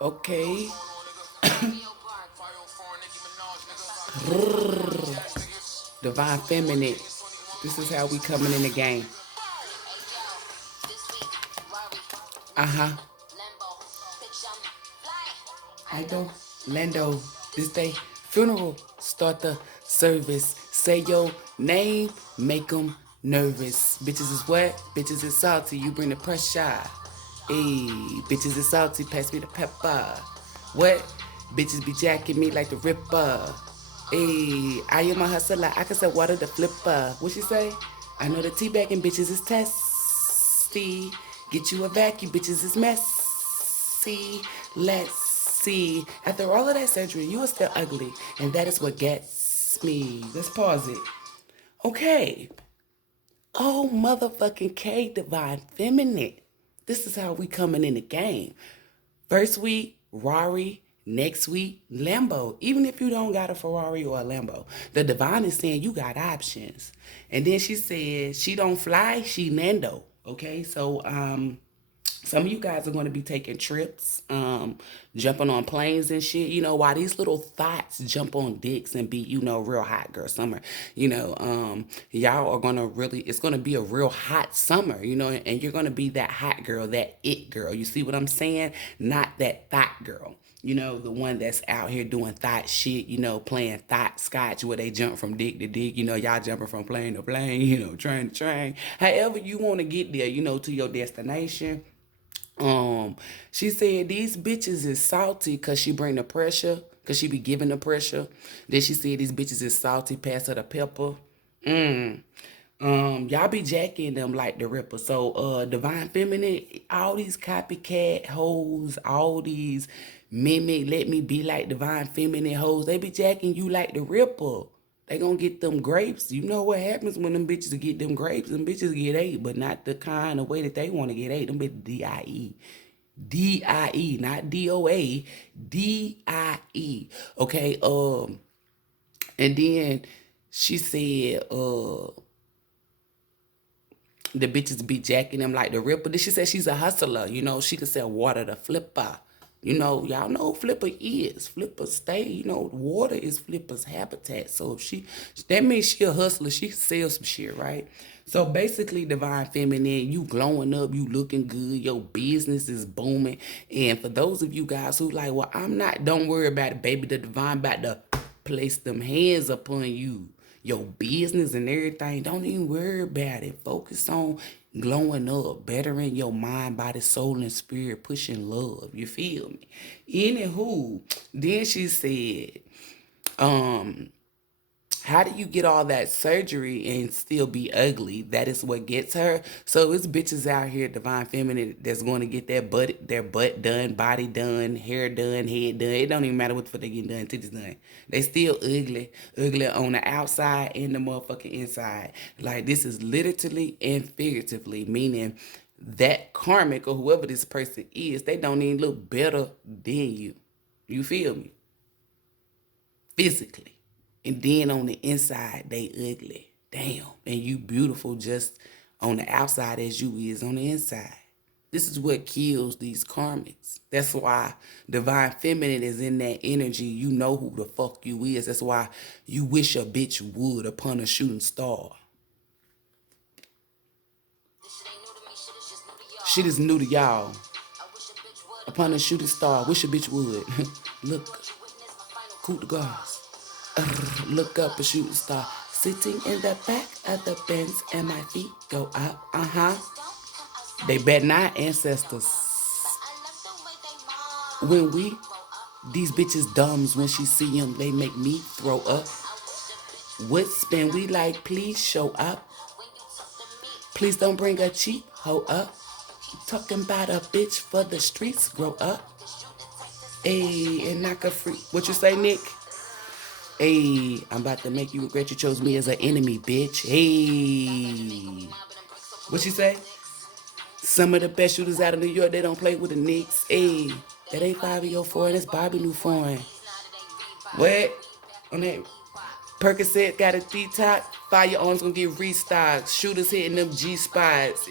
Okay. Divine Feminine. This is how we coming in the game. Uh-huh. I don't. Lando. This day. Funeral. Start the service. Say your name. Make them nervous. Bitches is what? Bitches is salty. You bring the pressure. Hey, bitches is salty. Pass me the pepper. What? Bitches be jacking me like the Ripper. Hey, I am a hustler. I can sell water the flipper. What she say? I know the teabagging bitches is testy. Get you a vacuum, bitches is messy. Let's see. After all of that surgery, you are still ugly, and that is what gets me. Let's pause it. Okay. Oh, motherfucking K, Divine Feminine. This is how we coming in the game. First week, Rari. Next week, Lambo. Even if you don't got a Ferrari or a Lambo, the divine is saying you got options. And then she said she don't fly, she Nando. Okay, so some of you guys are going to be taking trips, jumping on planes and shit. You know, while these little thoughts jump on dicks and be, you know, real hot girl summer. You know, y'all are going to really, it's going to be a real hot summer, you know, and you're going to be that hot girl, that it girl. You see what I'm saying? Not that thought girl. You know, the one that's out here doing thought shit, you know, playing thought scotch where they jump from dick to dick. You know, y'all jumping from plane to plane, you know, train to train. However you want to get there, you know, to your destination. She said these bitches is salty cause she bring the pressure, cause she be giving the pressure. Then she said these bitches is salty, pass her the pepper. Y'all be jacking them like the Ripper. So, Divine Feminine, all these copycat hoes, all these mimic, let me be like Divine Feminine hoes, they be jacking you like the Ripper. They gonna get them grapes. You know what happens when them bitches get them grapes? Them bitches get ate, but not the kind of way that they want to get ate. Them bitches D-I-E. D-I-E, not D-O-A. D-I-E. Okay, and then she said, the bitches be jacking them like the Ripper. Then she said she's a hustler. You know, she could sell water to Flipper. You know, y'all know who Flipper is. Flipper stay, you know, water is Flipper's habitat. So if that means she a hustler. She sells some shit, right? So basically, Divine Feminine, you glowing up, you looking good, your business is booming. And for those of you guys who like, well, I'm not, don't worry about it, baby. The Divine about to place them hands upon you, your business and everything. Don't even worry about it. Focus on glowing up, bettering your mind, body, soul, and spirit, pushing love. You feel me? Anywho, then she said, um, how do you get all that surgery and still be ugly? That is what gets her. So it's bitches out here, Divine Feminine, that's going to get their butt done, body done, hair done, head done. It don't even matter what the fuck they get done, titties done. They still ugly, ugly on the outside and the motherfucking inside. Like this is literally and figuratively, meaning that karmic or whoever this person is, they don't even look better than you. You feel me? Physically. And then on the inside, they ugly. Damn. And you beautiful just on the outside as you is on the inside. This is what kills these karmics. That's why Divine Feminine is in that energy. You know who the fuck you is. That's why you wish a bitch would upon a shooting star. Shit is new to y'all. Upon a shooting star, wish a bitch would. Look, coup de grace. Look up a shooting star. Sitting in the back of the Benz and my feet go up. They bet not ancestors. When these bitches dumbs, when she see them, they make me throw up. What spin we like, please show up. Please don't bring a cheap hoe up. Talking about a bitch for the streets, grow up. Ayy, and knock a free. What you say, Nick? Hey, I'm about to make you regret you chose me as an enemy, bitch. Hey. What you say? Some of the best shooters out of New York, they don't play with the Knicks. Hey, that ain't 504, that's Bobby New Foreign. What? On that Percocet got a detox. Firearms gonna get restocked. Shooters hitting them G spots.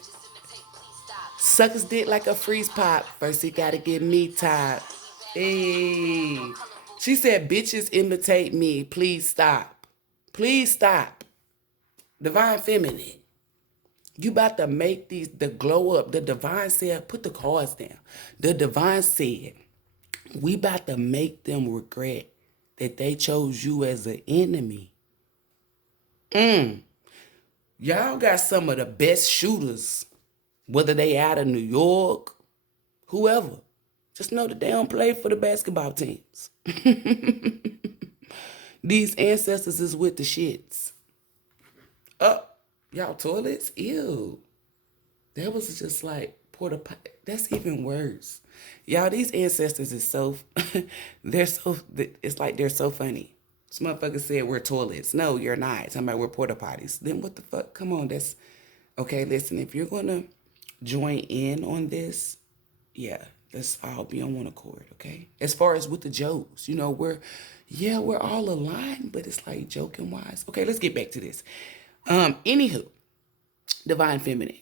Suckers dick like a freeze pop. First he gotta get me tied. Hey. She said, bitches imitate me. Please stop. Please stop. Divine Feminine. You about to make the glow up. The Divine said, put the cards down. The Divine said, we about to make them regret that they chose you as an enemy. Y'all got some of the best shooters, whether they out of New York, whoever. Just know that they don't play for the basketball teams. These ancestors is with the shits. Y'all toilets? Ew. That was just like porta potty. That's even worse. Y'all, these ancestors is so, it's like they're so funny. This motherfucker said we're toilets. No, you're not. Talking about we're porta potties. Then what the fuck? Come on, that's, okay, listen, if you're going to join in on this, yeah, let's all be on one accord, okay? As far as with the jokes, you know, we're all aligned, but it's like joking wise. Okay, let's get back to this. Anywho, Divine Feminine.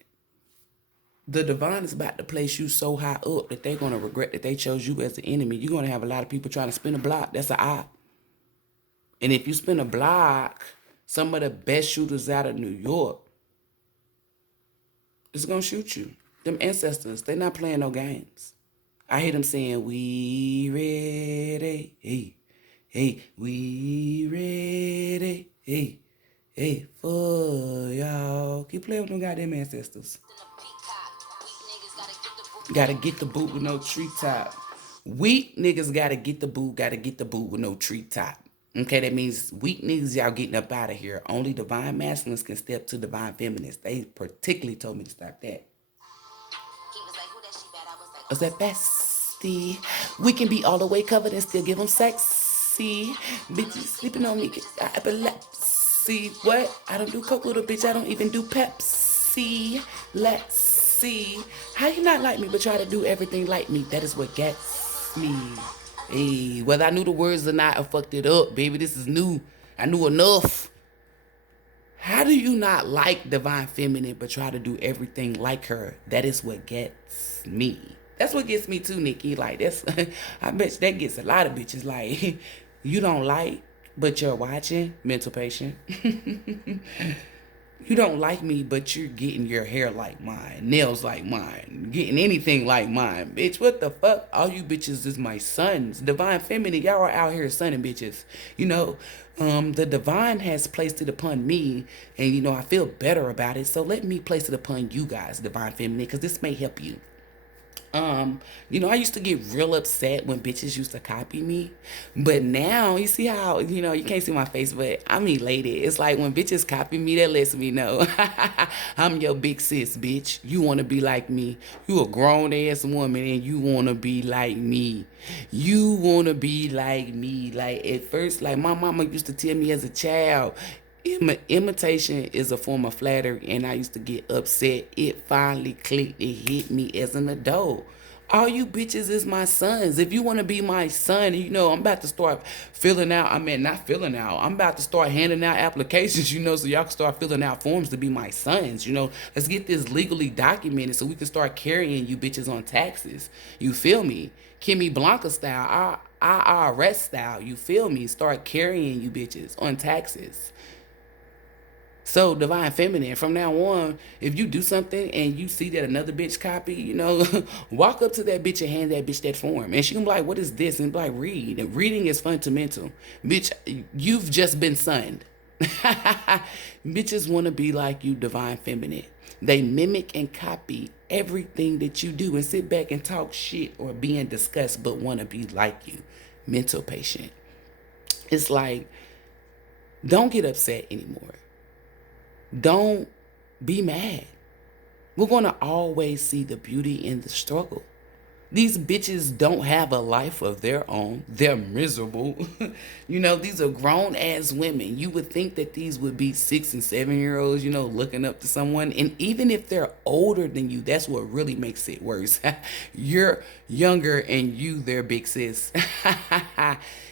The Divine is about to place you so high up that they're going to regret that they chose you as the enemy. You're going to have a lot of people trying to spin a block. That's an op. And if you spin a block, some of the best shooters out of New York is going to shoot you. Them ancestors, they're not playing no games. I hear them saying, we ready, hey, hey, we ready, hey, hey, for y'all. Keep playing with them goddamn ancestors. Gotta get the boot with no treetop. Weak niggas gotta get the boot with no treetop. Okay, that means weak niggas, y'all getting up out of here. Only Divine Masculines can step to Divine Feminines. They particularly told me to stop that. Was that bestie? We can be all the way covered and still give them sexy. Bitches sleeping on me, epilepsy. What? I don't do coke, little bitch. I don't even do Pepsi. Let's see. How you not like me but try to do everything like me? That is what gets me. Hey, whether I knew the words or not, I fucked it up, baby. This is new. I knew enough. How do you not like Divine Feminine but try to do everything like her? That is what gets me. That's what gets me too, Nikki. Like, that's, I bet that gets a lot of bitches. Like, you don't like, but you're watching. Mental patient. You don't like me, but you're getting your hair like mine, nails like mine, getting anything like mine. Bitch, what the fuck? All you bitches is my sons. Divine Feminine, y'all are out here sunning bitches. You know, the Divine has placed it upon me, and, you know, I feel better about it. So let me place it upon you guys, Divine Feminine, because this may help you. You know, I used to get real upset when bitches used to copy me. But now, you see how, you know, you can't see my face, but I'm elated. It's like when bitches copy me, that lets me know. I'm your big sis, bitch. You want to be like me. You a grown-ass woman and you want to be like me. You want to be like me. Like, at first, like, my mama used to tell me as a child, imitation is a form of flattery, and I used to get upset. It finally clicked. It hit me as an adult. All you bitches is my sons. If you want to be my son, you know, I'm about to start filling out. I mean, not filling out. I'm about to start handing out applications, you know, so y'all can start filling out forms to be my sons, you know. Let's get this legally documented so we can start carrying you bitches on taxes. You feel me? Kimmy Blanca style, IRS style, you feel me? Start carrying you bitches on taxes. So, Divine Feminine, from now on, if you do something and you see that another bitch copy, you know, walk up to that bitch and hand that bitch that form. And she can be like, what is this? And be like, read. And reading is fundamental. Bitch, you've just been sunned. Bitches want to be like you, Divine Feminine. They mimic and copy everything that you do and sit back and talk shit or be in disgust but want to be like you. Mental patient. It's like, don't get upset anymore. Don't be mad. We're going to always see the beauty in the struggle. These bitches don't have a life of their own. They're miserable. You know, these are grown-ass women. You would think that these would be 6 and 7-year-olds, you know, looking up to someone. And even if they're older than you, that's what really makes it worse. You're younger and you their big sis.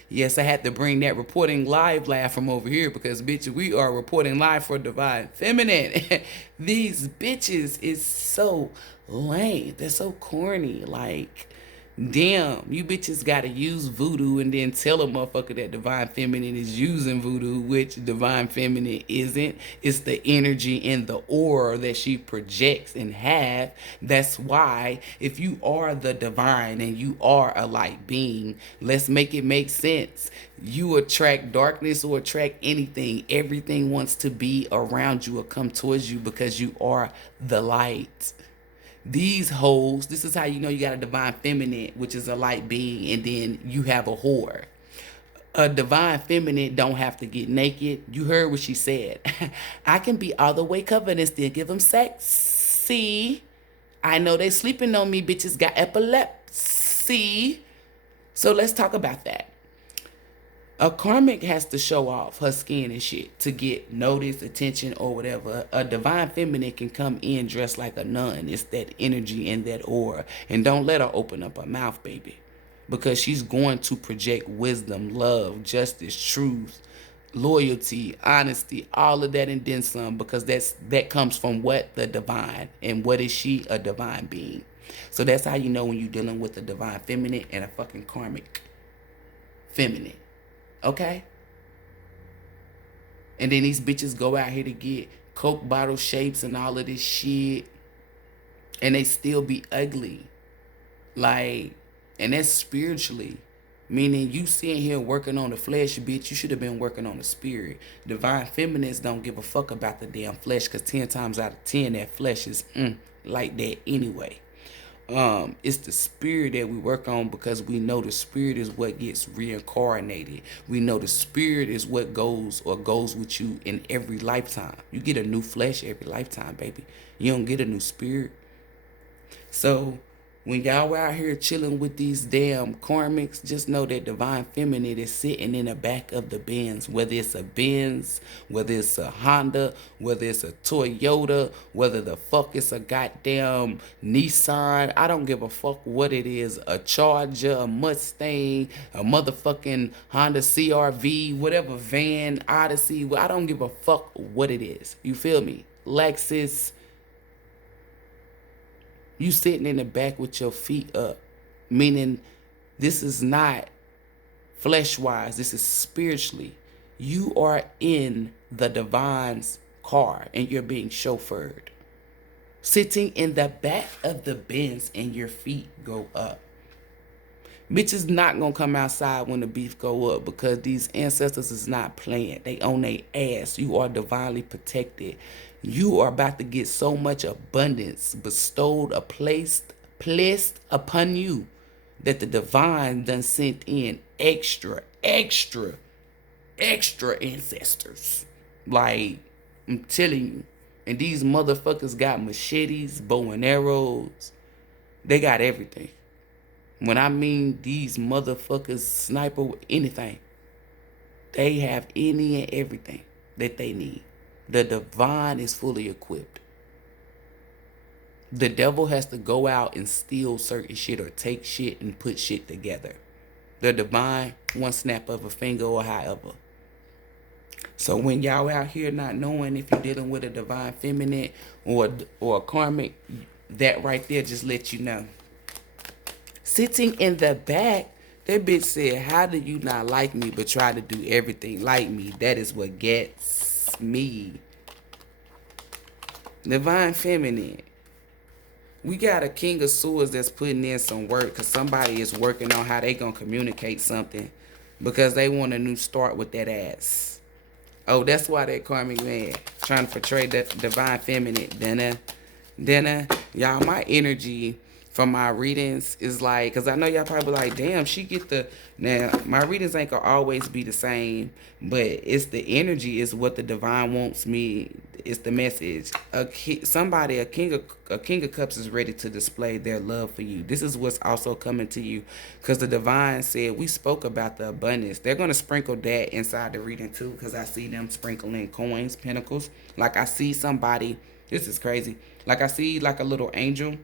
Yes, I had to bring that reporting live laugh from over here because, bitch, we are reporting live for Divine Feminine. These bitches is so lame. They're so corny. Like, Damn, you bitches gotta use voodoo and then tell a motherfucker that divine feminine is using voodoo, which divine feminine isn't. It's the energy and the aura that she projects and have. That's why if you are the divine and you are a light being, let's make it make sense. You attract darkness or attract anything. Everything wants to be around you or come towards you because you are the light. These hoes, this is how you know you got a divine feminine, which is a light being, and then you have a whore. A divine feminine don't have to get naked. You heard what she said. I can be all the way covered and still give them sex. See? I know they sleeping on me. Bitches got epilepsy. So let's talk about that. A karmic has to show off her skin and shit to get notice, attention, or whatever. A divine feminine can come in dressed like a nun. It's that energy and that aura. And don't let her open up her mouth, baby. Because she's going to project wisdom, love, justice, truth, loyalty, honesty, all of that and then some. Because that comes from what? The divine. And what is she? A divine being. So that's how you know when you're dealing with a divine feminine and a fucking karmic feminine. Okay? And then these bitches go out here to get Coke bottle shapes and all of this shit. And they still be ugly. Like, and that's spiritually. Meaning you sitting here working on the flesh, bitch. You should have been working on the spirit. Divine feminists don't give a fuck about the damn flesh. Because 10 times out of 10, that flesh is like that anyway. It's the spirit that we work on because we know the spirit is what gets reincarnated. We know the spirit is what goes with you in every lifetime. You get a new flesh every lifetime, baby. You don't get a new spirit. So when y'all out here chilling with these damn karmics, just know that divine feminine is sitting in the back of the Benz. Whether it's a Benz, whether it's a Honda, whether it's a Toyota, whether the fuck it's a goddamn Nissan. I don't give a fuck what it is. A Charger, a Mustang, a motherfucking Honda CRV, whatever van, Odyssey. I don't give a fuck what it is. You feel me? Lexus. You sitting in the back with your feet up, meaning this is not flesh-wise, this is spiritually. You are in the divine's car and you're being chauffeured. Sitting in the back of the Benz and your feet go up. Bitches not gonna come outside when the beef go up because these ancestors is not playing. They on their ass. You are divinely protected. You are about to get so much abundance bestowed, placed upon you that the divine done sent in extra ancestors. Like, I'm telling you. And these motherfuckers got machetes, bow and arrows. They got everything. When I mean these motherfuckers sniper anything, they have any and everything that they need. The divine is fully equipped. The devil has to go out and steal certain shit or take shit and put shit together. The divine, one snap of a finger or however. So when y'all out here not knowing if you're dealing with a divine feminine or a karmic, that right there just let you know. Sitting in the back, that bitch said, how do you not like me but try to do everything like me? That is what gets me. Divine feminine. We got a king of swords that's putting in some work because somebody is working on how they gonna communicate something because they want a new start with that ass. Oh, that's why that karmic man trying to portray the divine feminine. Y'all, my energy from my readings is like, because I know y'all probably like, damn, she get the, now, my readings ain't gonna always be the same, but it's the energy is what the divine wants me, it's the message. A king of cups is ready to display their love for you. This is what's also coming to you, because the divine said, we spoke about the abundance. They're gonna sprinkle that inside the reading too, because I see them sprinkling coins, pentacles. Like I see somebody, this is crazy, like I see like a little angel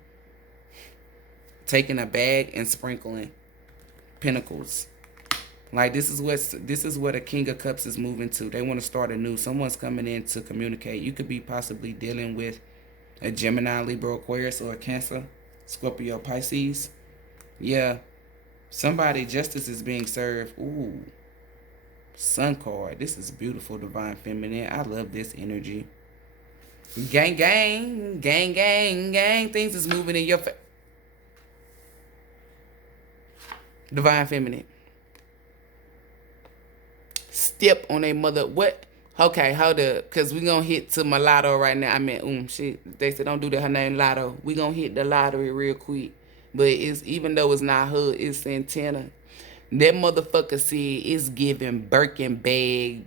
taking a bag and sprinkling pentacles. Like this is what a king of cups is moving to. They want to start anew. Someone's coming in to communicate. You could be possibly dealing with a Gemini, Libra, Aquarius, or a Cancer, Scorpio, Pisces. Yeah. Somebody, justice is being served. Ooh. Sun card. This is beautiful, divine feminine. I love this energy. Gang, gang, gang, gang, gang. Things is moving in your divine feminine. Step on a mother. What? Okay, hold up. Because we going to hit to my lotto right now. I mean, shit. They said don't do that. Her name Lotto. We going to hit the lottery real quick. But it's even though it's not her, it's Santana. That motherfucker said it's giving Birkin bag,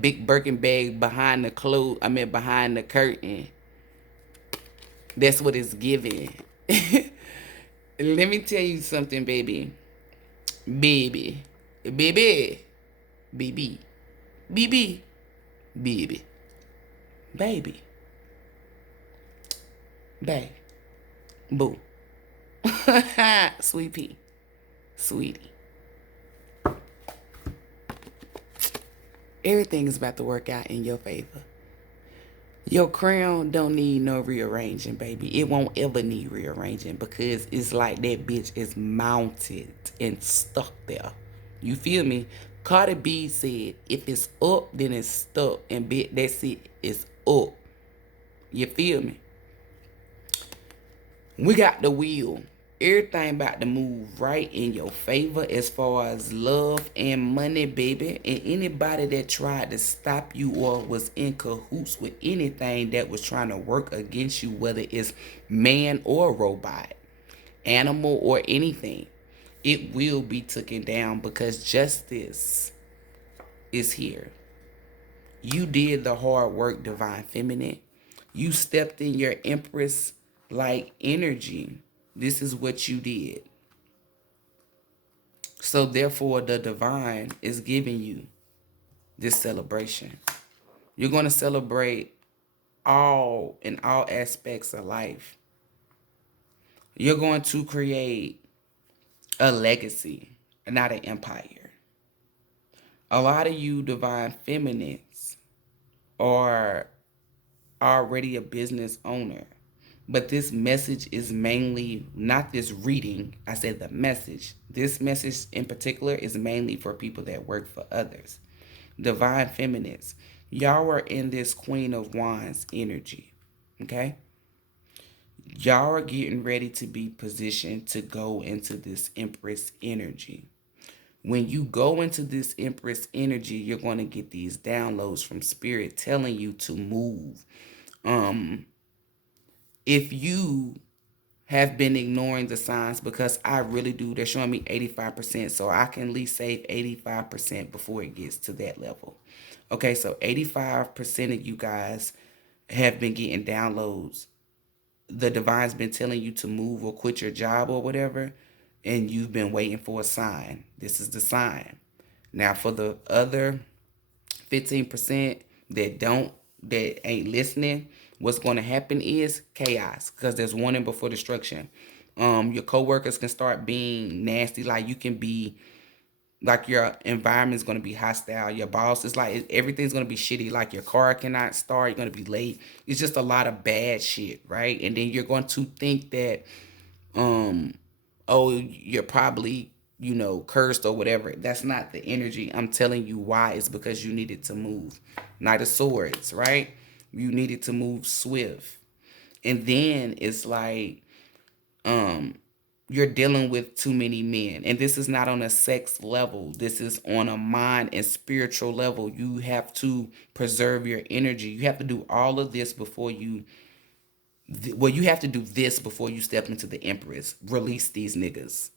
big Birkin bag behind the behind the curtain. That's what it's giving. Let me tell you something, baby. Baby. Baby. Baby. Baby. Baby. Baby. Babe. Boo. Sweet pea. Sweetie. Everything is about to work out in your favor. Your crown don't need no rearranging, baby. It won't ever need rearranging because it's like that bitch is mounted and stuck there. You feel me? Cardi B said, if it's up, then it's stuck. And that's it. It's up. You feel me? We got the wheel. Everything about to move right in your favor as far as love and money, baby. And anybody that tried to stop you or was in cahoots with anything that was trying to work against you, whether it's man or robot, animal or anything, it will be taken down because justice is here. You did the hard work, divine feminine. You stepped in your empress like energy. This is what you did. So therefore, the divine is giving you this celebration. You're going to celebrate in all aspects of life. You're going to create a legacy, not an empire. A lot of you divine feminines are already a business owner. But this message is mainly, not this reading, I said the message. This message in particular is mainly for people that work for others. Divine feminines, y'all are in this Queen of Wands energy, okay? Y'all are getting ready to be positioned to go into this Empress energy. When you go into this Empress energy, you're going to get these downloads from Spirit telling you to move. If you have been ignoring the signs, because I really do, they're showing me 85%, so I can at least save 85% before it gets to that level. Okay, so 85% of you guys have been getting downloads. The divine's been telling you to move or quit your job or whatever, and you've been waiting for a sign. This is the sign. Now for the other 15% that ain't listening, what's going to happen is chaos, because there's warning before destruction. Your coworkers can start being nasty. Like, you can be like, your environment's going to be hostile. Your boss is like, everything's going to be shitty. Like, your car cannot start. You're going to be late. It's just a lot of bad shit, right? And then you're going to think that oh, you're probably, cursed or whatever. That's not the energy. I'm telling you why. It's because you needed to move. Knight of Swords, right? You needed to move swift. And then it's like, you're dealing with too many men. And this is not on a sex level. This is on a mind and spiritual level. You have to preserve your energy. You have to do all of this before you you have to do this before you step into the Empress. Release these niggas.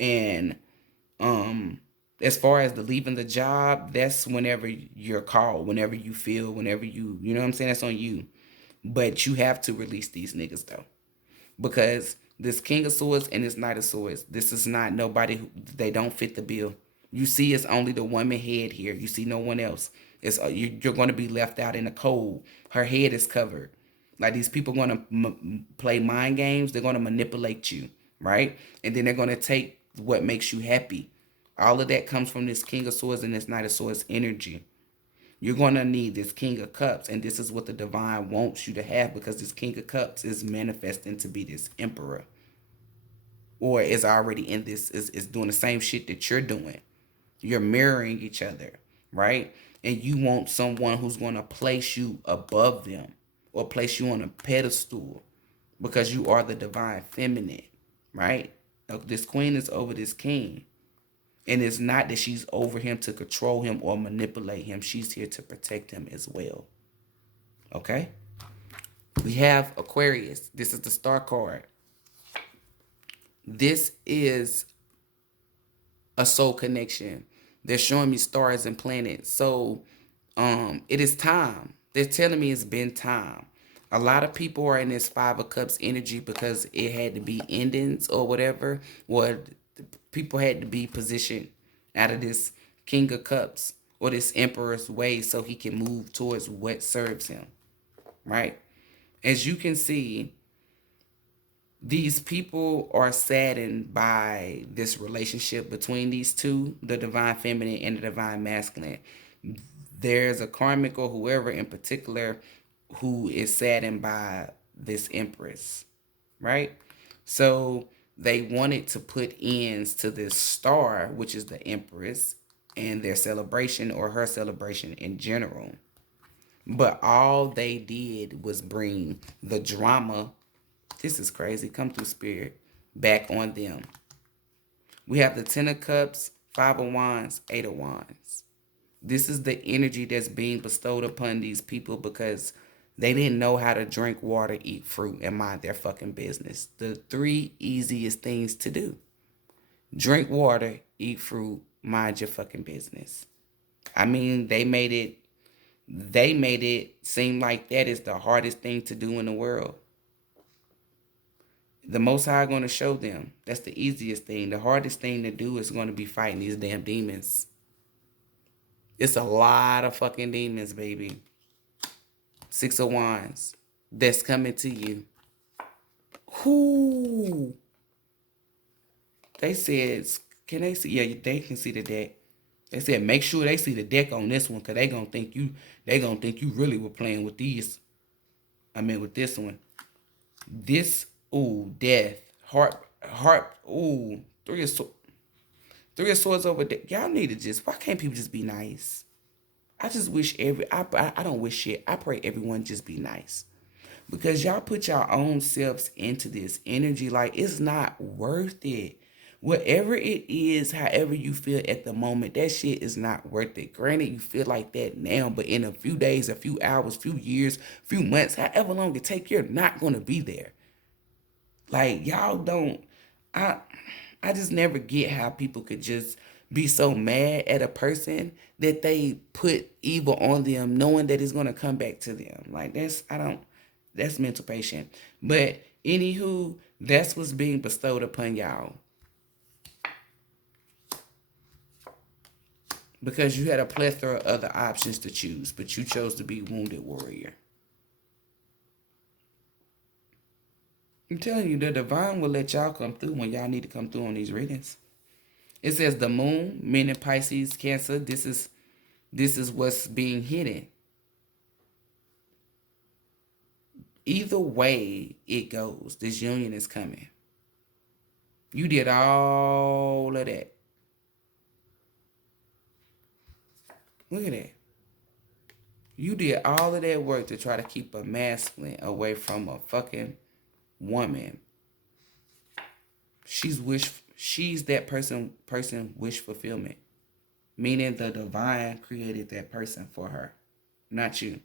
And as far as the leaving the job, that's whenever you're called, whenever you feel, whenever you know what I'm saying, that's on you. But you have to release these niggas though. Because this King of Swords and this Knight of Swords, this is not nobody they don't fit the bill. You see, it's only the woman head here. You see no one else. It's you're going to be left out in the cold. Her head is covered. Like, these people going to play mind games. They're going to manipulate you, right? And then they're going to take what makes you happy. All of that comes from this King of Swords and this Knight of Swords energy. You're going to need this King of Cups, and this is what the divine wants you to have, because this King of Cups is manifesting to be this Emperor. or is already in this, is doing the same shit that you're doing. You're mirroring each other, right? And you want someone who's going to place you above them or place you on a pedestal because you are the divine feminine, right? This queen is over this king. And it's not that she's over him to control him or manipulate him. She's here to protect him as well. Okay? We have Aquarius. This is the star card. This is a soul connection. They're showing me stars and planets. So it is time. They're telling me it's been time. A lot of people are in this Five of Cups energy because it had to be endings or whatever. Or people had to be positioned out of this King of Cups or this Emperor's way so he can move towards what serves him. Right? As you can see, these people are saddened by this relationship between these two, the divine feminine and the divine masculine. There's a karmic or whoever in particular who is saddened by this empress, right? So they wanted to put ends to this star, which is the empress, and their celebration or her celebration in general. But all they did was bring the drama, this is crazy, come through spirit, back on them. We have the Ten of Cups, Five of Wands, Eight of Wands. This is the energy that's being bestowed upon these people because they didn't know how to drink water, eat fruit, and mind their fucking business. The three easiest things to do. Drink water, eat fruit, mind your fucking business. I mean, they made it seem like that is the hardest thing to do in the world. The Most High going to show them that's the easiest thing. The hardest thing to do is going to be fighting these damn demons. It's a lot of fucking demons, baby. Six of Wands. That's coming to you. Whoo! They said, can they see? Yeah, they can see the deck. They said, make sure they see the deck on this one, because they gonna think you really were playing with these. I mean with this one. This, ooh, death. Heart, ooh, three of swords over there. Y'all need to just, why can't people just be nice? I just wish I don't wish shit. I pray everyone just be nice. Because y'all put your own selves into this energy. Like, it's not worth it. Whatever it is, however you feel at the moment, that shit is not worth it. Granted, you feel like that now, but in a few days, a few hours, few years, few months, however long it take, you're not going to be there. Like, y'all don't, I just never get how people could just be so mad at a person that they put evil on them knowing that it's going to come back to them. Like, that's mental patient. But anywho, that's what's being bestowed upon y'all. Because you had a plethora of other options to choose, but you chose to be wounded warrior. I'm telling you, the divine will let y'all come through when y'all need to come through on these readings. It says the moon, meaning Pisces, Cancer. This is what's being hidden. Either way it goes, this union is coming. You did all of that. Look at that. You did all of that work to try to keep a masculine away from a fucking woman. She's that person wish fulfillment. Meaning the divine created that person for her, not you.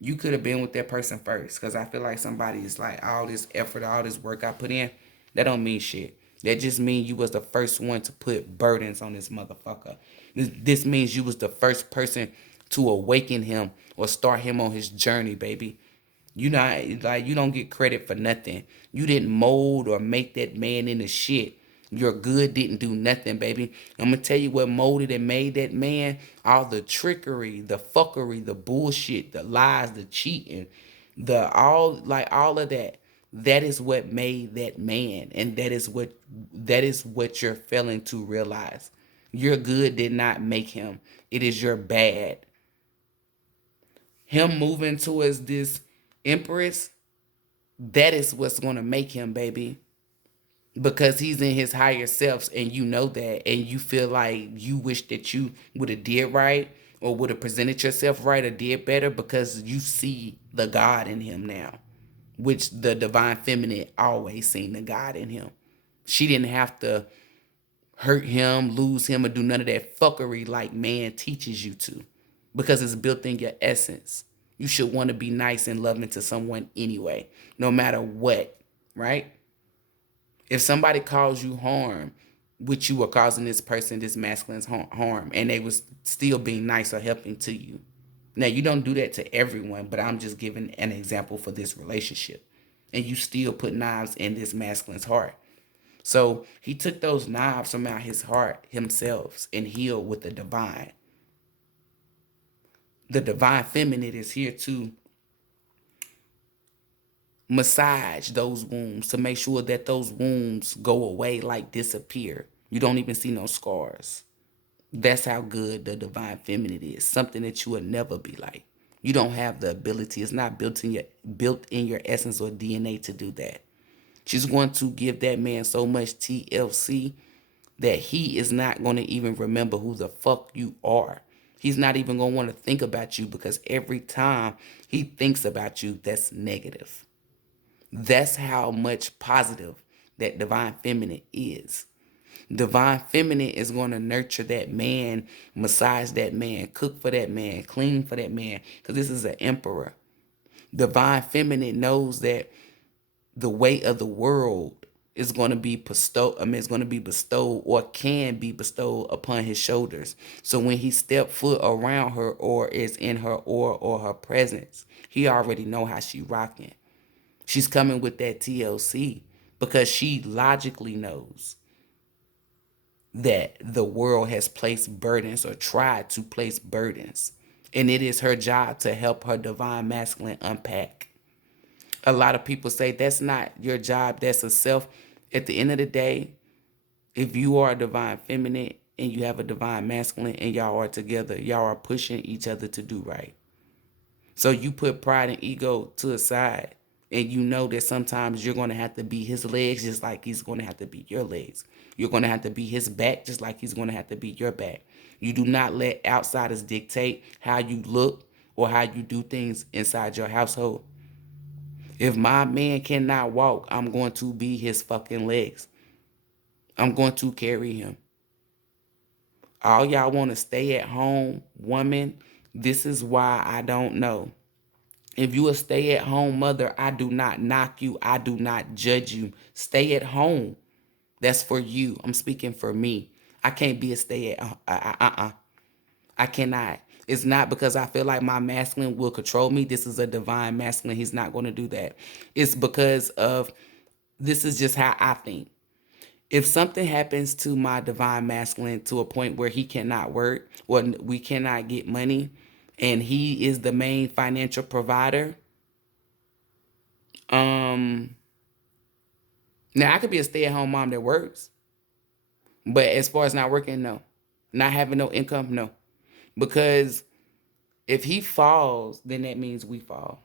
You could have been with that person first. Because I feel like somebody is like, all this effort, all this work I put in, that don't mean shit. That just means you was the first one to put burdens on this motherfucker. This means you was the first person to awaken him or start him on his journey, baby. You not like, you don't get credit for nothing. You didn't mold or make that man into shit. Your good didn't do nothing, baby. I'm gonna tell you what molded and made that man. All the trickery, the fuckery, the bullshit, the lies, the cheating, all of that. That is what made that man, and that is what you're failing to realize. Your good did not make him. It is your bad. Him moving towards this empress, that is what's gonna make him, baby. because he's in his higher selves, and you know that, and you feel like you wish that you would have did right, or would have presented yourself right, or did better, because you see the God in him now, which the divine feminine always seen the God in him. She didn't have to hurt him, lose him, or do none of that fuckery like man teaches you to, because it's built in your essence. You should want to be nice and loving to someone anyway, no matter what, right? If somebody calls you harm, which you were causing this person, this masculine's harm, and they was still being nice or helping to you. Now, you don't do that to everyone, but I'm just giving an example for this relationship. And you still put knives in this masculine's heart. So he took those knives from out his heart himself and healed with the divine. The divine feminine is here to massage those wounds, to make sure that those wounds go away, like disappear. You don't even see no scars. That's how good the divine feminine is. Something that you would never be like. You don't have the ability. It's not built in your essence or DNA to do that. She's going to give that man so much TLC that he is not going to even remember who the fuck you are. He's not even going to want to think about you, because every time he thinks about you, that's negative. That's how much positive that divine feminine is. Divine feminine is going to nurture that man, massage that man, cook for that man, clean for that man, because this is an emperor. Divine feminine knows that the weight of the world is going to be bestowed. It's going to be bestowed, or can be bestowed, upon his shoulders. So when he step foot around her, or is in her aura or her presence, he already know how she rocking. She's coming with that TLC because she logically knows that the world has placed burdens, or tried to place burdens. And it is her job to help her divine masculine unpack. A lot of people say that's not your job, that's a self. At the end of the day, if you are a divine feminine and you have a divine masculine and y'all are together, y'all are pushing each other to do right. So you put pride and ego to the side, and you know that sometimes you're going to have to be his legs just like he's going to have to be your legs. You're going to have to be his back just like he's going to have to be your back. You do not let outsiders dictate how you look or how you do things inside your household. If my man cannot walk, I'm going to be his fucking legs. I'm going to carry him. All y'all want to stay at home woman, this is why I don't know. If you a stay at home mother, I do not knock you. I do not judge you. Stay at home. That's for you. I'm speaking for me. I can't be a stay at I cannot. It's not because I feel like my masculine will control me. This is a divine masculine. He's not going to do that. It's because of, this is just how I think. If something happens to my divine masculine to a point where he cannot work, or we cannot get money, and he is the main financial provider, now I could be a stay-at-home mom that works, but as far as not working, no. Not having no income, no. Because if he falls, then that means we fall.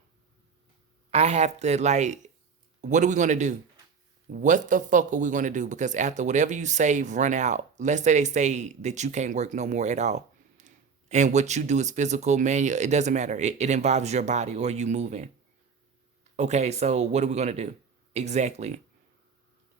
I have to, like, what are we going to do? What the fuck are we going to do? Because after whatever you save run out, let's say they say that you can't work no more at all, and what you do is physical, manual, it doesn't matter. It involves your body or you moving. Okay, so what are we going to do? Exactly.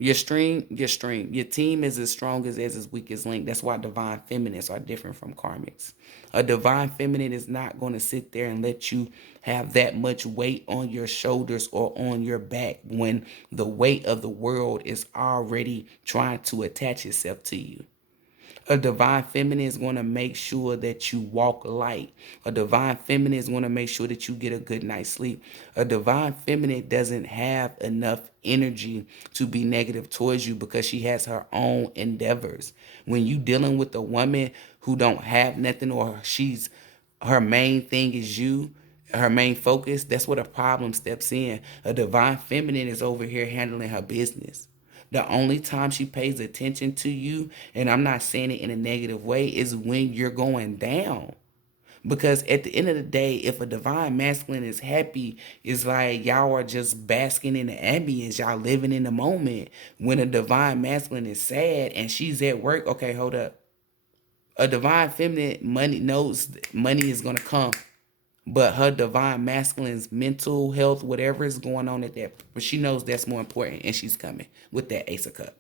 Your string, your string. Your team is as strong as its weakest link. That's why divine feminines are different from karmics. A divine feminine is not going to sit there and let you have that much weight on your shoulders or on your back when the weight of the world is already trying to attach itself to you. A divine feminine is going to make sure that you walk light. A divine feminine is going to make sure that you get a good night's sleep. A divine feminine doesn't have enough energy to be negative towards you because she has her own endeavors. When you dealing with a woman who don't have nothing, or her main thing is you, her main focus, that's where the problem steps in. A divine feminine is over here handling her business. The only time she pays attention to you, and I'm not saying it in a negative way, is when you're going down. Because at the end of the day, if a divine masculine is happy, it's like y'all are just basking in the ambience. Y'all living in the moment. When a divine masculine is sad and she's at work, okay, hold up. A divine feminine money knows money is gonna come. But her divine masculine's mental health, whatever is going on at that, but she knows that's more important, and she's coming with that Ace of Cup.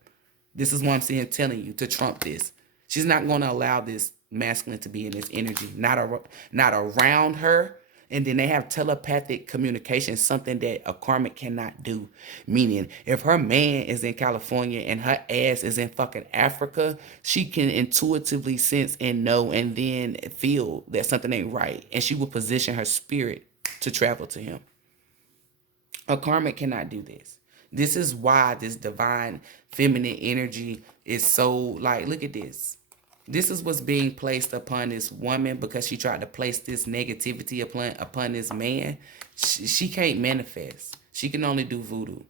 This is what I'm saying, telling you to trump this. She's not going to allow this masculine to be in this energy, not around her. And then they have telepathic communication, something that a karmic cannot do. Meaning, if her man is in California and her ass is in fucking Africa, she can intuitively sense and know and then feel that something ain't right. And she will position her spirit to travel to him. A karmic cannot do this. This is why this divine feminine energy is so, like, look at this. This is what's being placed upon this woman because she tried to place this negativity upon this man. She can't manifest. She can only do voodoo.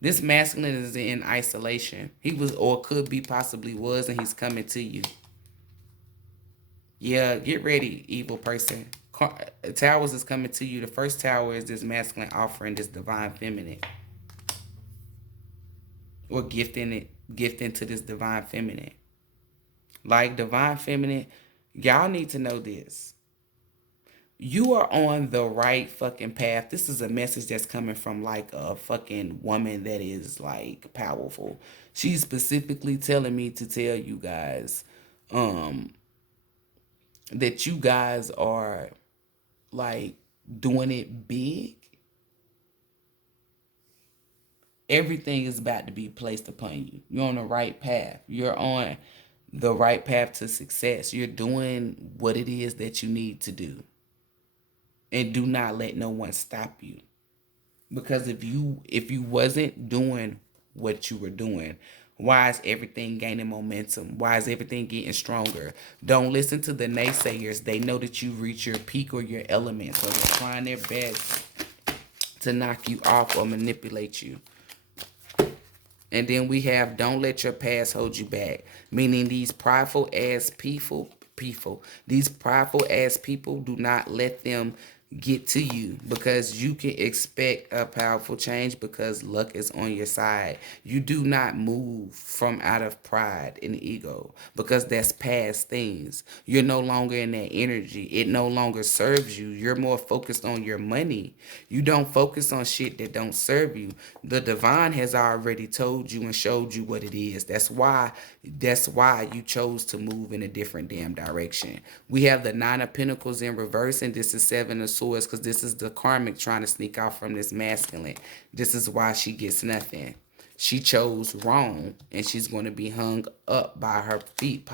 This masculine is in isolation. He was, or could be, possibly was, and he's coming to you. Yeah, get ready, evil person. Towers is coming to you. The first tower is this masculine offering this divine feminine. Or gifting to this divine feminine. Like divine feminine, y'all need to know this. You are on the right fucking path. This is a message that's coming from like a fucking woman that is like powerful. She's specifically telling me to tell you guys that you guys are like doing it big. Everything is about to be placed upon you. You're on the right path. You're on the right path to success. You're doing what it is that you need to do. And do not let no one stop you. Because if you wasn't doing what you were doing, why is everything gaining momentum? Why is everything getting stronger? Don't listen to the naysayers. They know that you reach your peak or your element. So they're trying their best to knock you off or manipulate you. And then we have don't let your past hold you back. Meaning these prideful ass people, these prideful ass people, do not let them get to you, because you can expect a powerful change because luck is on your side. You do not move from out of pride and ego because that's past things. You're no longer in that energy. It no longer serves you. You're more focused on your money. You don't focus on shit that don't serve you. The divine has already told you and showed you what it is. That's why you chose to move in a different damn direction. We have the Nine of Pentacles in reverse, and this is Seven of Swords, because this is the karmic trying to sneak out from this masculine. This is why she gets nothing. She chose wrong, and she's going to be hung up by her feet.